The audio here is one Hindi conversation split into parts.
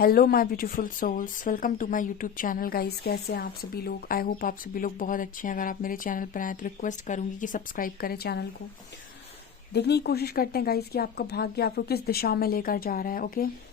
Hello my beautiful souls, welcome to my YouTube channel guys. कैसे हैं आप सभी लोग? आई होप आप सभी लोग बहुत अच्छे हैं। अगर आप मेरे चैनल पर आए तो रिक्वेस्ट करूंगी कि सब्सक्राइब करें चैनल को। देखने की कोशिश करते हैं गाइस कि आपका भाग्य आपको किस दिशा में लेकर जा रहा है। ओके,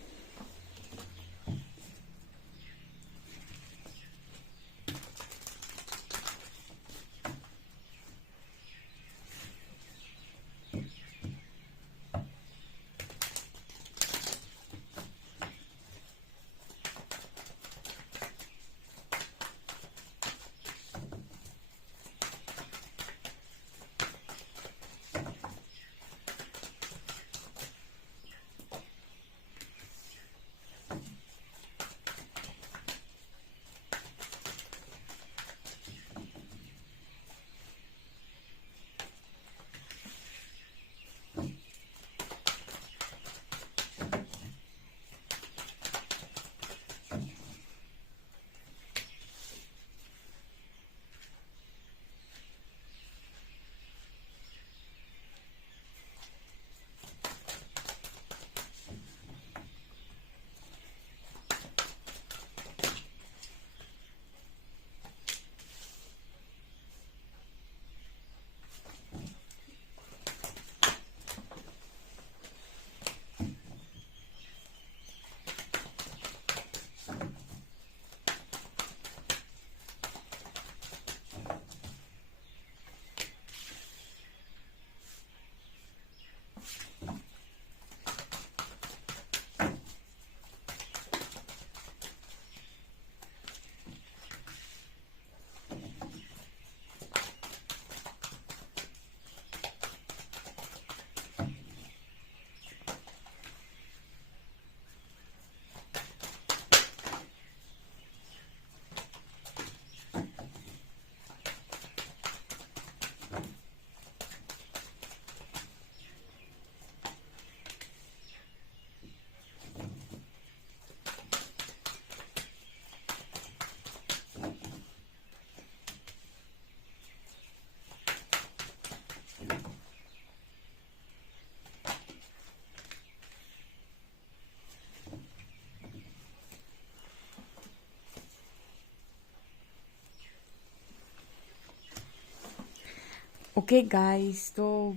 ओके गाइस, तो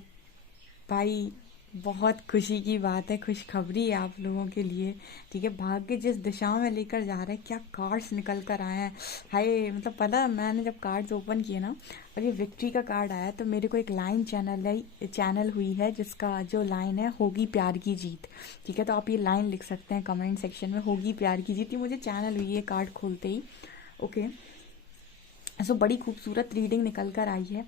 भाई बहुत खुशी की बात है, खुशखबरी है आप लोगों के लिए। ठीक है, भाग्य जिस दिशा में लेकर जा रहा है, क्या कार्ड्स निकल कर आए हैं। हाय, मतलब पता है, मैंने जब कार्ड्स ओपन किए ना और ये विक्ट्री का कार्ड आया तो मेरे को एक लाइन चैनल हुई है, जिसका जो लाइन है, होगी प्यार की जीत। ठीक है, तो आप ये लाइन लिख सकते हैं कमेंट सेक्शन में, होगी प्यार की जीत। ये मुझे चैनल हुई है कार्ड खोलते ही। ओके, सो बड़ी खूबसूरत रीडिंग निकल कर आई है।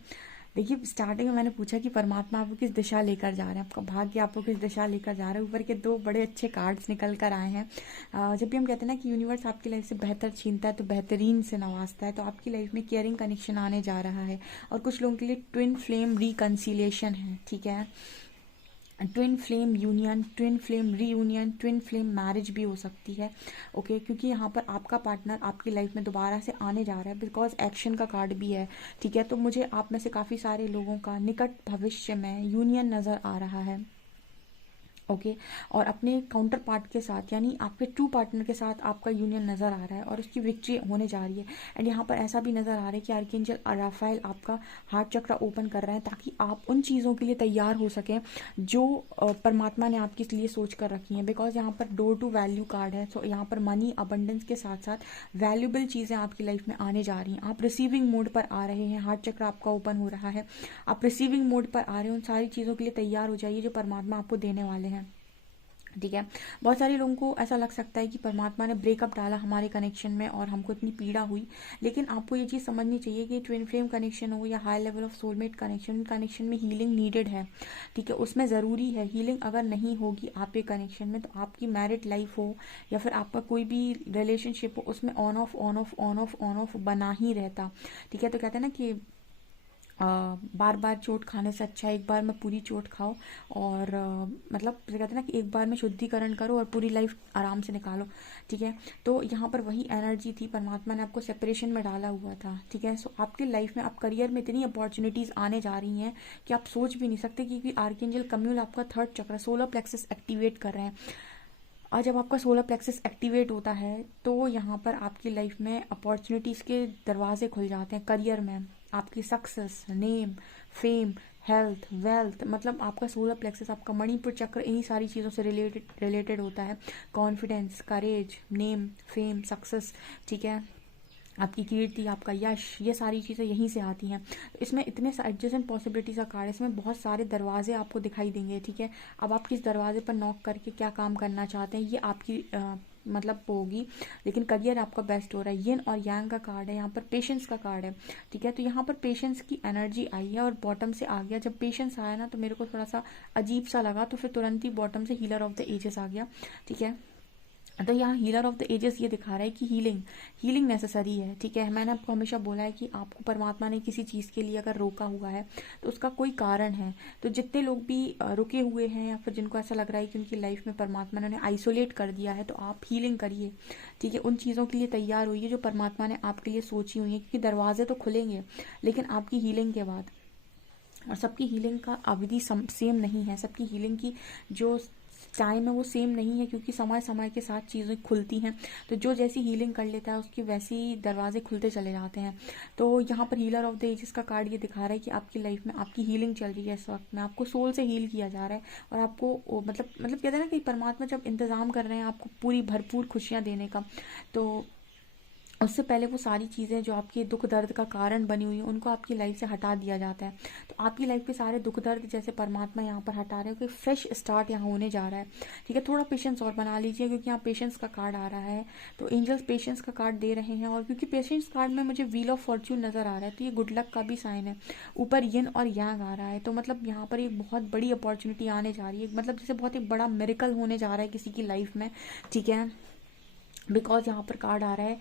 देखिए, स्टार्टिंग में मैंने पूछा कि परमात्मा आपको किस दिशा लेकर जा रहे हैं, आपका भाग्य आपको किस दिशा लेकर जा रहा है। ऊपर के दो बड़े अच्छे कार्ड्स निकल कर आए हैं। जब भी हम कहते हैं ना कि यूनिवर्स आपकी लाइफ से बेहतर छीनता है तो बेहतरीन से नवाजता है, तो आपकी लाइफ में केयरिंग कनेक्शन आने जा रहा है। और कुछ लोगों के लिए ट्विन फ्लेम रिकन्सिलिएशन है। ठीक है, twin flame union, twin flame reunion, twin flame marriage भी हो सकती है। ओके, क्योंकि यहाँ पर आपका पार्टनर आपकी लाइफ में दोबारा से आने जा रहा है, बिकॉज एक्शन का कार्ड भी है। ठीक है, तो मुझे आप में से काफ़ी सारे लोगों का निकट भविष्य में यूनियन नज़र आ रहा है। ओके, और अपने काउंटर पार्ट के साथ, यानी आपके ट्रू पार्टनर के साथ आपका यूनियन नज़र आ रहा है और उसकी विक्ट्री होने जा रही है। एंड यहाँ पर ऐसा भी नज़र आ रहा है कि आर्कएंजल राफेल आपका हार्ट चक्र ओपन कर रहे हैं, ताकि आप उन चीज़ों के लिए तैयार हो सकें जो परमात्मा ने आपके लिए सोच कर रखी हैं। बिकॉज यहाँ पर डोर टू वैल्यू कार्ड है, सो यहाँ पर मनी अबंडेंस के साथ साथ वैल्यूबल चीज़ें आपकी लाइफ में आने जा रही हैं। आप रिसीविंग मोड पर आ रहे हैं, हार्ट चक्र आपका ओपन हो रहा है, आप रिसीविंग मोड पर आ रहे हैं। उन सारी चीज़ों के लिए तैयार हो जाइए जो परमात्मा आपको देने वाले हैं। ठीक है, बहुत सारे लोगों को ऐसा लग सकता है कि परमात्मा ने ब्रेकअप डाला हमारे कनेक्शन में और हमको इतनी पीड़ा हुई। लेकिन आपको ये चीज़ समझनी चाहिए कि ट्विन फ्लेम कनेक्शन हो या high level of soulmate connection में हीलिंग नीडेड है। ठीक है, उसमें ज़रूरी है हीलिंग। अगर नहीं होगी आपके कनेक्शन में, तो आपकी मैरिड लाइफ हो या फिर आपका कोई भी रिलेशनशिप हो, उसमें on off on off on off on off बना ही रहता। ठीक है, तो कहते हैं ना कि बार बार चोट खाने से अच्छा है एक बार में पूरी चोट खाओ। और मतलब कहते हैं ना कि एक बार में शुद्धिकरण करो और पूरी लाइफ आराम से निकालो। ठीक है, तो यहाँ पर वही एनर्जी थी, परमात्मा ने आपको सेपरेशन में डाला हुआ था। ठीक है, सो आपकी लाइफ में, आप करियर में इतनी अपॉर्चुनिटीज़ आने जा रही हैं कि आप सोच भी नहीं सकते, क्योंकि आर्कएंजल कम्यूल आपका थर्ड चक्र सोलर प्लेक्सस एक्टिवेट कर रहे हैं। और जब आपका सोलर प्लेक्सस एक्टिवेट होता है तो यहाँ पर आपकी लाइफ में अपॉर्चुनिटीज़ के दरवाजे खुल जाते हैं। करियर में आपकी success, name, fame, health, wealth, मतलब आपका सोलर प्लेक्सस, आपका मणिपुर चक्र इन्हीं सारी चीज़ों से रिलेटेड होता है। कॉन्फिडेंस, करेज, नेम, फेम, सक्सेस, ठीक है, आपकी कीर्ति, आपका यश, ये सारी चीज़ें यहीं से आती हैं। तो इसमें इतने एडजेसेंट पॉसिबिलिटीज़ का कार्ड है, इसमें बहुत सारे दरवाजे आपको दिखाई देंगे, ठीक है। अब आप किस दरवाजे पर नॉक करके क्या काम करना चाहते हैं ये आपकी मतलब होगी, लेकिन करियर आपका बेस्ट हो रहा है। यिन और यांग का कार्ड है, यहाँ पर पेशेंस का कार्ड है, ठीक है। तो यहाँ पर पेशेंस की एनर्जी आई है और बॉटम से आ गया। जब पेशेंस आया ना तो मेरे को थोड़ा सा अजीब सा लगा, तो फिर तुरंत ही बॉटम से हीलर ऑफ द एजेस आ गया, ठीक है। तो यहाँ हीलर ऑफ द एजेस ये दिखा रहा है कि हीलिंग नेसेसरी है, ठीक है। मैंने आपको हमेशा बोला है कि आपको परमात्मा ने किसी चीज़ के लिए अगर रोका हुआ है तो उसका कोई कारण है। तो जितने लोग भी रुके हुए हैं या फिर जिनको ऐसा लग रहा है कि उनकी लाइफ में परमात्मा ने उन्हें आइसोलेट कर दिया है, तो आप हीलिंग करिए, ठीक है। उन चीज़ों के लिए तैयार होइए जो परमात्मा ने आपके लिए सोची हुई है, क्योंकि दरवाजे तो खुलेंगे लेकिन आपकी हीलिंग के बाद। और सबकी हीलिंग का अवधि सेम नहीं है, सबकी हीलिंग की जो टाइम है वो सेम नहीं है, क्योंकि समय समय के साथ चीज़ें खुलती हैं। तो जो जैसी हीलिंग कर लेता है उसकी वैसी दरवाजे खुलते चले जाते हैं। तो यहाँ पर हीलर ऑफ द एजेस का कार्ड ये दिखा रहा है कि आपकी लाइफ में आपकी हीलिंग चल रही है, इस वक्त में आपको सोल से हील किया जा रहा है। और आपको मतलब कहते हैं ना कि परमात्मा जब इंतज़ाम कर रहे हैं आपको पूरी भरपूर खुशियाँ देने का, तो उससे पहले वो सारी चीज़ें जो आपके दुख दर्द का कारण बनी हुई हैं उनको आपकी लाइफ से हटा दिया जाता है। तो आपकी लाइफ के सारे दुख दर्द जैसे परमात्मा यहाँ पर हटा रहे हैं, कोई फ्रेश स्टार्ट यहाँ होने जा रहा है, ठीक है। थोड़ा पेशेंस और बना लीजिए, क्योंकि यहाँ पेशेंस का कार्ड आ रहा है। तो एंजल्स पेशेंस का कार्ड दे रहे हैं, और क्योंकि पेशेंस कार्ड में मुझे व्हील ऑफ फॉर्च्यून नज़र आ रहा है, तो ये गुड लक का भी साइन है। ऊपर यिन और यांग आ रहा है, तो मतलब यहाँ पर एक बहुत बड़ी अपॉर्चुनिटी आने जा रही है, मतलब जैसे बहुत एक बड़ा मिरेकल होने जा रहा है किसी की लाइफ में, ठीक है। बिकॉज यहाँ पर कार्ड आ रहा है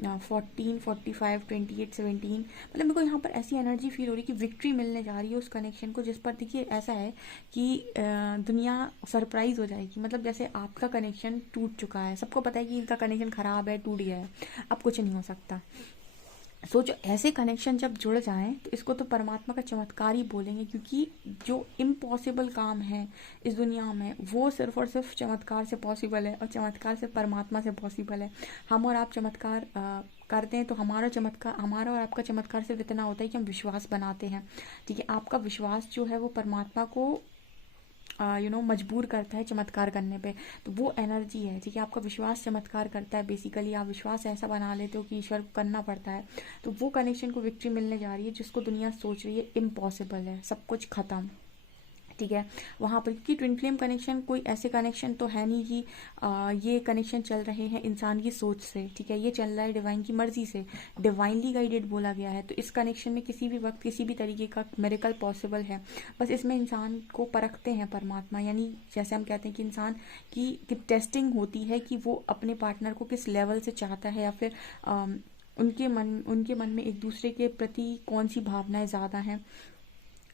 14, 45, 28, 17, मतलब मेरे को यहाँ पर ऐसी एनर्जी फील हो रही है कि विक्ट्री मिलने जा रही है उस कनेक्शन को, जिस पर देखिए ऐसा है कि दुनिया सरप्राइज हो जाएगी। मतलब जैसे आपका कनेक्शन टूट चुका है, सबको पता है कि इनका कनेक्शन ख़राब है, टूट गया है, अब कुछ नहीं हो सकता। सोचो ऐसे कनेक्शन जब जुड़ जाएं तो इसको तो परमात्मा का चमत्कार ही बोलेंगे, क्योंकि जो इम्पॉसिबल काम है इस दुनिया में वो सिर्फ और सिर्फ चमत्कार से पॉसिबल है, और चमत्कार से परमात्मा से पॉसिबल है। हम और आप चमत्कार करते हैं तो हमारा और आपका चमत्कार सिर्फ इतना होता है कि हम विश्वास बनाते हैं, ठीक है। आपका विश्वास जो है वो परमात्मा को मजबूर करता है चमत्कार करने पे। तो वो एनर्जी है, ठीक है। आपका विश्वास चमत्कार करता है, बेसिकली आप विश्वास ऐसा बना लेते हो कि ईश्वर को करना पड़ता है। तो वो कनेक्शन को विक्ट्री मिलने जा रही है जिसको दुनिया सोच रही है इम्पॉसिबल है, सब कुछ ख़त्म, ठीक है। वहाँ पर क्योंकि ट्विन फ्लेम कनेक्शन कोई ऐसे कनेक्शन तो है नहीं कि ये कनेक्शन चल रहे हैं इंसान की सोच से, ठीक है। ये चल रहा है डिवाइन की मर्जी से, डिवाइनली गाइडेड बोला गया है। तो इस कनेक्शन में किसी भी वक्त किसी भी तरीके का मिरेकल पॉसिबल है। बस इसमें इंसान को परखते हैं परमात्मा, यानी जैसे हम कहते हैं कि इंसान की टेस्टिंग होती है कि वो अपने पार्टनर को किस लेवल से चाहता है, या फिर उनके मन में एक दूसरे के प्रति कौन सी भावनाएं ज़्यादा हैं,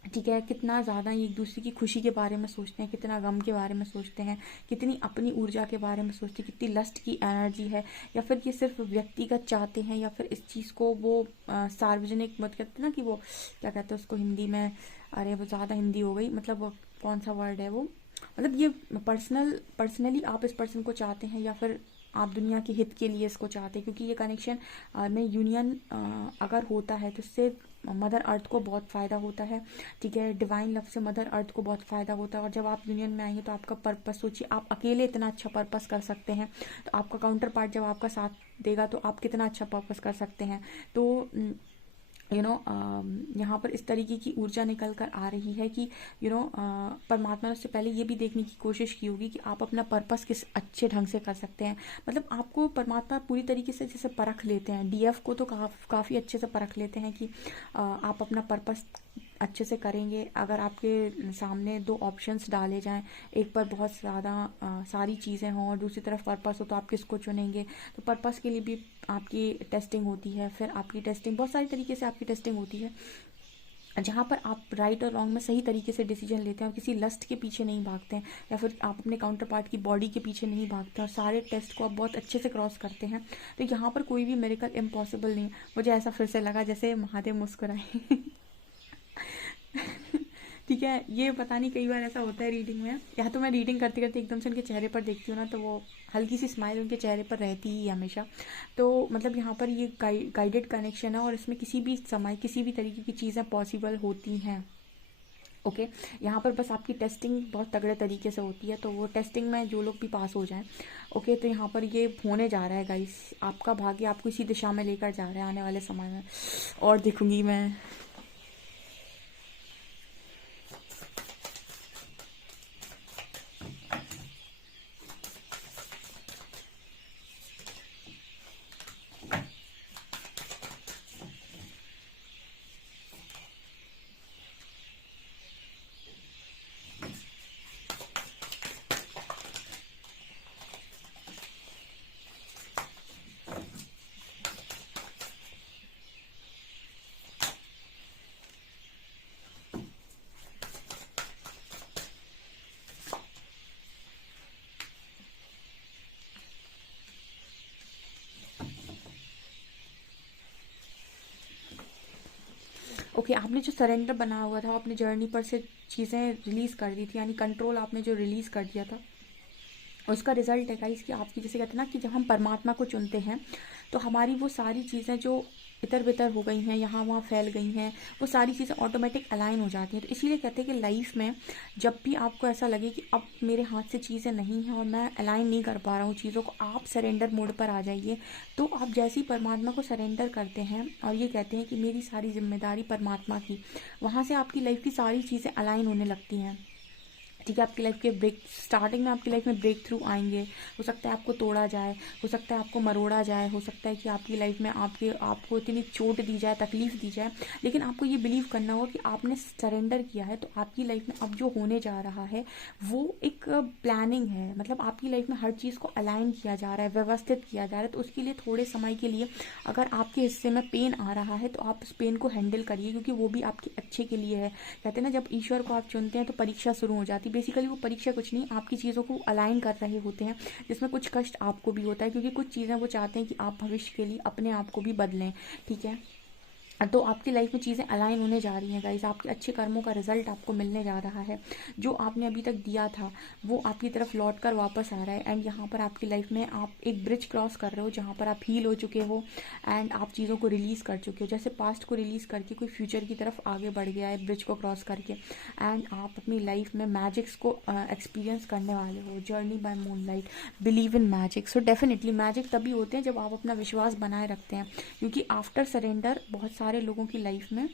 ठीक है। कितना ज़्यादा एक दूसरे की खुशी के बारे में सोचते हैं, कितना गम के बारे में सोचते हैं, कितनी अपनी ऊर्जा के बारे में सोचते हैं, कितनी लस्ट की एनर्जी है, या फिर ये सिर्फ व्यक्तिगत चाहते हैं, या फिर इस चीज़ को वो सार्वजनिक मत कहते हैं ना कि वो क्या कहते हैं उसको हिंदी में, अरे वो ज़्यादा हिंदी हो गई, मतलब वो कौन सा वर्ड है वो, मतलब ये पर्सनली आप इस पर्सन को चाहते हैं, या फिर आप दुनिया के हित के लिए इसको चाहते हैं। क्योंकि ये कनेक्शन में यूनियन अगर होता है तो इससे मदर अर्थ को बहुत फ़ायदा होता है, ठीक है। डिवाइन लव से मदर अर्थ को बहुत फ़ायदा होता है। और जब आप यूनियन में आएंगे तो आपका पर्पस सोचिए, आप अकेले इतना अच्छा पर्पस कर सकते हैं, तो आपका काउंटर पार्ट जब आपका साथ देगा तो आप कितना अच्छा पर्पस कर सकते हैं। तो यहाँ पर इस तरीके की ऊर्जा निकल कर आ रही है कि परमात्मा ने उससे पहले ये भी देखने की कोशिश की होगी कि आप अपना पर्पस किस अच्छे ढंग से कर सकते हैं। मतलब आपको परमात्मा पूरी तरीके से जैसे परख लेते हैं, डीएफ को तो काफ़ी अच्छे से परख लेते हैं कि आप अपना पर्पस अच्छे से करेंगे। अगर आपके सामने दो ऑप्शंस डाले जाएं, एक पर बहुत ज़्यादा सारी चीज़ें हों और दूसरी तरफ पर्पस हो, तो आप किसको चुनेंगे। तो पर्पस के लिए भी आपकी टेस्टिंग होती है, फिर आपकी टेस्टिंग बहुत सारी तरीके से आपकी टेस्टिंग होती है, जहाँ पर आप राइट और रॉन्ग में सही तरीके से डिसीजन लेते हैं और किसी लस्ट के पीछे नहीं भागते हैं, या फिर आप अपने काउंटर पार्ट की बॉडी के पीछे नहीं भागते हैं, और सारे टेस्ट को आप बहुत अच्छे से क्रॉस करते हैं। तो यहाँ पर कोई भी मिरेकल इम्पॉसिबल नहीं। मुझे ऐसा फिर से लगा जैसे महादेव मुस्कुराए ठीक है, ये पता नहीं कई बार ऐसा होता है रीडिंग में, या तो मैं रीडिंग करते करते एकदम से उनके चेहरे पर देखती हूँ ना, तो वो हल्की सी स्माइल उनके चेहरे पर रहती ही है हमेशा। तो मतलब यहाँ पर ये गाइडेड कनेक्शन है, और इसमें किसी भी समय किसी भी तरीके की चीज़ें पॉसिबल होती हैं। ओके, यहाँ पर बस आपकी टेस्टिंग बहुत तगड़े तरीके से होती है, तो वो टेस्टिंग में जो लोग भी पास हो जाएं। ओके, तो यहाँ पर ये होने जा रहा है गाइस, आपका भाग्य आपको इसी दिशा में लेकर जा रहा है आने वाले समय में। और देखूंगी मैं। ओके, आपने जो सरेंडर बनाया हुआ था अपनी जर्नी पर से चीज़ें रिलीज़ कर दी थी, यानी कंट्रोल आपने जो रिलीज़ कर दिया था, उसका रिजल्ट है गाइस कि आपकी, जैसे कहते हैं ना कि जब हम परमात्मा को चुनते हैं तो हमारी वो सारी चीज़ें जो इधर बितर हो गई हैं, यहाँ वहाँ फैल गई हैं, वो सारी चीज़ें ऑटोमेटिक अलाइन हो जाती हैं। तो इसीलिए कहते हैं कि लाइफ में जब भी आपको ऐसा लगे कि अब मेरे हाथ से चीज़ें नहीं हैं और मैं अलाइन नहीं कर पा रहा हूँ चीज़ों को, आप सरेंडर मोड पर आ जाइए। तो आप जैसे ही परमात्मा को सरेंडर करते हैं और ये कहते हैं कि मेरी सारी जिम्मेदारी परमात्मा की, वहाँ से आपकी लाइफ की सारी चीज़ें अलाइन होने लगती हैं। ठीक है, आपकी लाइफ के ब्रेक, स्टार्टिंग में आपकी लाइफ में ब्रेक थ्रू आएंगे, हो सकता है आपको तोड़ा जाए, हो सकता है आपको मरोड़ा जाए, हो सकता है कि आपकी लाइफ में आपको इतनी चोट दी जाए, तकलीफ दी जाए, लेकिन आपको ये बिलीव करना होगा कि आपने सरेंडर किया है। तो आपकी लाइफ में अब जो होने जा रहा है वो एक प्लानिंग है, मतलब आपकी लाइफ में हर चीज़ को अलाइन किया जा रहा है, व्यवस्थित किया जा रहा है। तो उसके लिए थोड़े समय के लिए अगर आपके हिस्से में पेन आ रहा है तो आप उस पेन को हैंडल करिए, क्योंकि वो भी आपके अच्छे के लिए है। कहते हैं ना, जब ईश्वर को आप चुनते हैं तो परीक्षा शुरू हो जाती है। बेसिकली वो परीक्षा कुछ नहीं, आपकी चीज़ों को अलाइन कर रहे होते हैं, जिसमें कुछ कष्ट आपको भी होता है, क्योंकि कुछ चीज़ें वो चाहते हैं कि आप भविष्य के लिए अपने आप को भी बदलें। ठीक है, तो आपकी लाइफ में चीज़ें अलाइन होने जा रही हैं गाइस, आपके अच्छे कर्मों का रिजल्ट आपको मिलने जा रहा है। जो आपने अभी तक दिया था वो आपकी तरफ लौट कर वापस आ रहा है। एंड यहाँ पर आपकी लाइफ में आप एक ब्रिज क्रॉस कर रहे हो जहाँ पर आप हील हो चुके हो एंड आप चीज़ों को रिलीज़ कर चुके हो। जैसे पास्ट को रिलीज़ करके कोई फ्यूचर की तरफ आगे बढ़ गया है ब्रिज को क्रॉस करके, एंड आप अपनी लाइफ में मैजिक्स को एक्सपीरियंस करने वाले हो। Journey by moonlight, believe in magic. So definitely magic तभी होते हैं जब आप अपना विश्वास बनाए रखते हैं, क्योंकि आफ्टर सरेंडर बहुत सारे लोगों की लाइफ में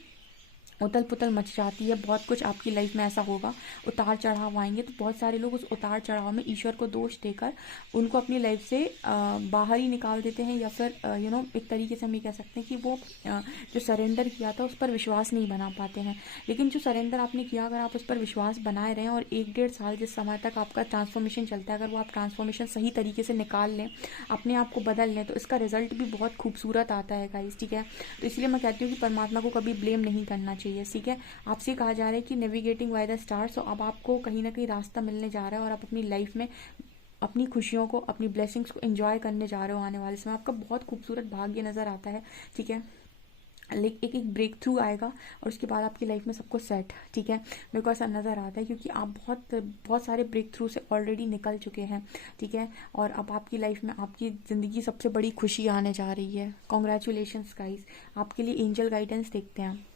उथल पुथल मच जाती है। बहुत कुछ आपकी लाइफ में ऐसा होगा, उतार चढ़ाव आएंगे, तो बहुत सारे लोग उस उतार चढ़ाव में ईश्वर को दोष देकर उनको अपनी लाइफ से बाहर ही निकाल देते हैं, या फिर एक तरीके से हम ये कह सकते हैं कि वो जो सरेंडर किया था उस पर विश्वास नहीं बना पाते हैं। लेकिन जो सरेंडर आपने किया, अगर आप उस पर विश्वास बनाए रहें और 1-1.5 साल जिस समय तक आपका ट्रांसफॉर्मेशन चलता है, अगर वो आप ट्रांसफॉर्मेशन सही तरीके से निकाल लें, अपने आप को बदल लें, तो इसका रिजल्ट भी बहुत खूबसूरत आता है गाइस। ठीक है, तो इसलिए मैं कहती हूँ कि परमात्मा को कभी ब्लेम नहीं करना चाहिए। ठीक है, आपसे कहा जा रहा है कि नेविगेटिंग बाय द स्टार्स, तो अब आपको कहीं ना कहीं रास्ता मिलने जा रहा है और आप अपनी लाइफ में अपनी खुशियों को, अपनी ब्लेसिंग्स को एंजॉय करने जा रहे हो। आने वाले समय आपका बहुत खूबसूरत भाग्य नज़र आता है। ठीक है, लेकिन एक एक ब्रेक थ्रू आएगा और उसके बाद आपकी लाइफ में सब कुछ सेट। ठीक है, मेरे को ऐसा नज़र आता है, क्योंकि आप बहुत बहुत सारे ब्रेक थ्रू से ऑलरेडी निकल चुके हैं। ठीक है, और अब आपकी लाइफ में आपकी ज़िंदगी सबसे बड़ी खुशी आने जा रही है। कॉन्ग्रेचुलेशंस गाइस, आपके लिए एंजल गाइडेंस देखते हैं।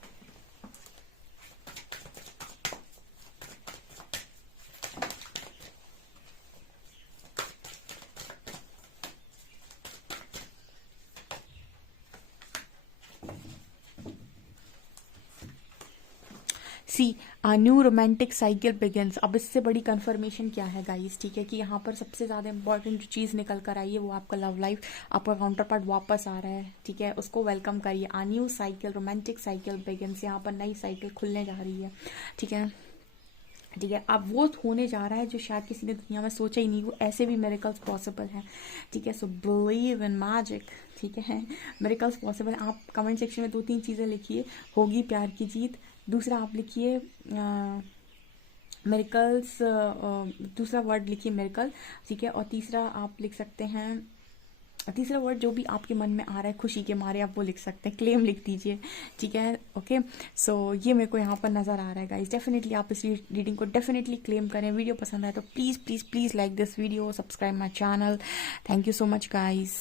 सी, न्यू रोमांटिक साइकिल बिगिंस। अब इससे बड़ी कंफर्मेशन क्या है गाइस? ठीक है, कि यहाँ पर सबसे ज़्यादा इंपॉर्टेंट जो चीज़ निकल कर आई है वो आपका लव लाइफ, आपका काउंटर पार्ट वापस आ रहा है। ठीक है, उसको वेलकम करिए। New cycle, romantic cycle begins, यहाँ पर नई साइकिल खुलने जा रही है। ठीक है, ठीक है, अब वो होने जा रहा है जो शायद किसी ने दुनिया में सोचा ही नहीं, वो ऐसे भी मेरेकल्स पॉसिबल हैं। ठीक है, सो बिलीव इन मैजिक। ठीक है, मेरेकल्स पॉसिबल। आप कमेंट सेक्शन में 2-3 चीज़ें लिखिए। होगी प्यार की जीत। दूसरा आप लिखिए मेरेकल्स, दूसरा वर्ड लिखिए मेरेकल। ठीक है, और तीसरा आप लिख सकते हैं तीसरा वर्ड जो भी आपके मन में आ रहा है खुशी के मारे आप वो लिख सकते हैं, क्लेम लिख दीजिए, ठीक है। ओके, सो ये मेरे को यहाँ पर नज़र आ रहा है गाइस। डेफिनेटली आप इस रीडिंग को डेफिनेटली क्लेम करें। वीडियो पसंद आए तो please please please like this video, subscribe my channel. Thank you so much guys.